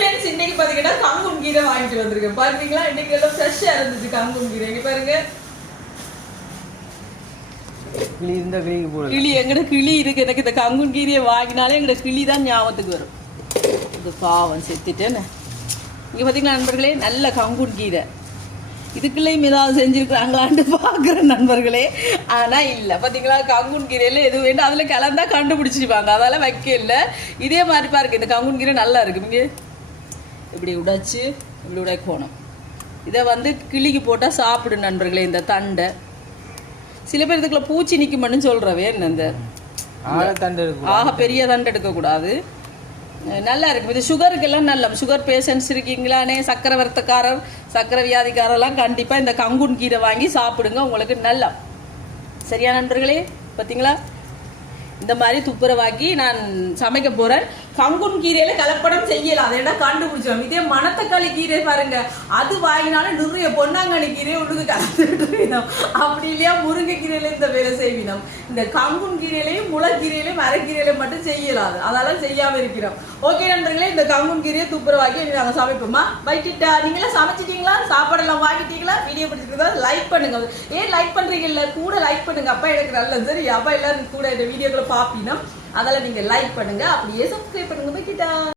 Friends இன்னைக்கு பாத்தீங்கன்னா கங்குன் கீரை வாங்கிட்டு வந்திருக்கேன். பாத்தீங்களா? இன்னைக்கு எல்லாம் ஃப்ரெஷ்ஷா இருந்துச்சு கங்குன் கீரை இங்க பாருங்க. கிளி இந்த கிளிக்கு போடுது கிளி எங்கட கிளி இருக்கு. எனக்கு இந்த கங்குன் கீரையை வாங்கினாலே எங்கட கிளி தான் ஞாபகத்துக்கு வரும். இது பாவம் செத்துட்டேன்னு இங்க பாத்தீங்களா நண்பர்களே? நல்ல கங்குன் கீரை இதுக்குள்ளேயும் ஏதாவது செஞ்சிருக்கிறாங்களான்னு பார்க்குறேன் நண்பர்களே. ஆனா இல்ல. பாத்தீங்களா கங்குன் கீரையில எது வேண்டும் அதுல கலந்தா கண்டுபிடிச்சிருப்பாங்க. அதால வைக்க இல்ல இதே மாதிரி பாருங்க இந்த கங்குன் கீரை நல்லா இருக்கு. இங்க இப்படி உடைச்சு இப்படி உடைக்கணும். இதை வந்து கிளிக்கு போட்டால் சாப்பிடு நண்பர்களே இந்த தண்டை. சில பேர் இதுக்குள்ள பூச்சி நிற்குமென்னு சொல்கிறவே என்ன இந்த ஆக பெரிய தண்டை எடுக்கக்கூடாது நல்லா இருக்கும். இது சுகருக்கெல்லாம் நல்ல சுகர் பேஷண்ட்ஸ் இருக்கீங்களானே சக்கரை வருத்தக்காரர் சக்கரை வியாதிக்காரெல்லாம் கண்டிப்பாக இந்த கங்குன் கீரை வாங்கி சாப்பிடுங்க. உங்களுக்கு நல்லா. சரியா நண்பர்களே? பார்த்தீங்களா இந்த மாதிரி துப்புரவாக்கி நான் சமைக்க போறேன். கங்குன் கீரையில கலப்படம் செய்யலாம். அதை என்ன கண்டுபிடிச்சோம் இதே மணத்தக்காளி கீரை பாருங்க. அது வாங்கினாலும் நிறைய பொன்னாங்கண்ணி கீரை உள்ளுக்கு கலந்துட்டு அப்படி இல்லையா? முருங்கை கீரையில இந்த வேலை செய்வினோம் இந்த கங்குன் கீரையிலையும் முளைக்கீரையிலையும் அரைக்கீரையிலையும் மட்டும் செய்யலாம். அதெல்லாம் செய்யாம இருக்கிறோம். ஓகே நண்பர்களே இந்த கங்குன் கீரையை துப்புரவாக்கி நாங்கள் சமைப்போமா? வைக்கிட்டா நீங்களா சமைச்சிட்டீங்களா? சாப்பாடெல்லாம் வாங்கிட்டீங்களா? வீடியோ பிடிச்சிருக்கா லைக் பண்ணுங்க. ஏன் லைக் பண்றீங்கல்ல கூட லைக் பண்ணுங்க. அப்பா எனக்கு நல்லது. சரி அப்பா எல்லாரும் கூட இந்த வீடியோக்களை பாப்பீங்கன்னா அதெல்லாம் நீங்க லைக் பண்ணுங்க. அப்படியே சப்ஸ்கிரைப் பண்ணுங்க. கிட்டா.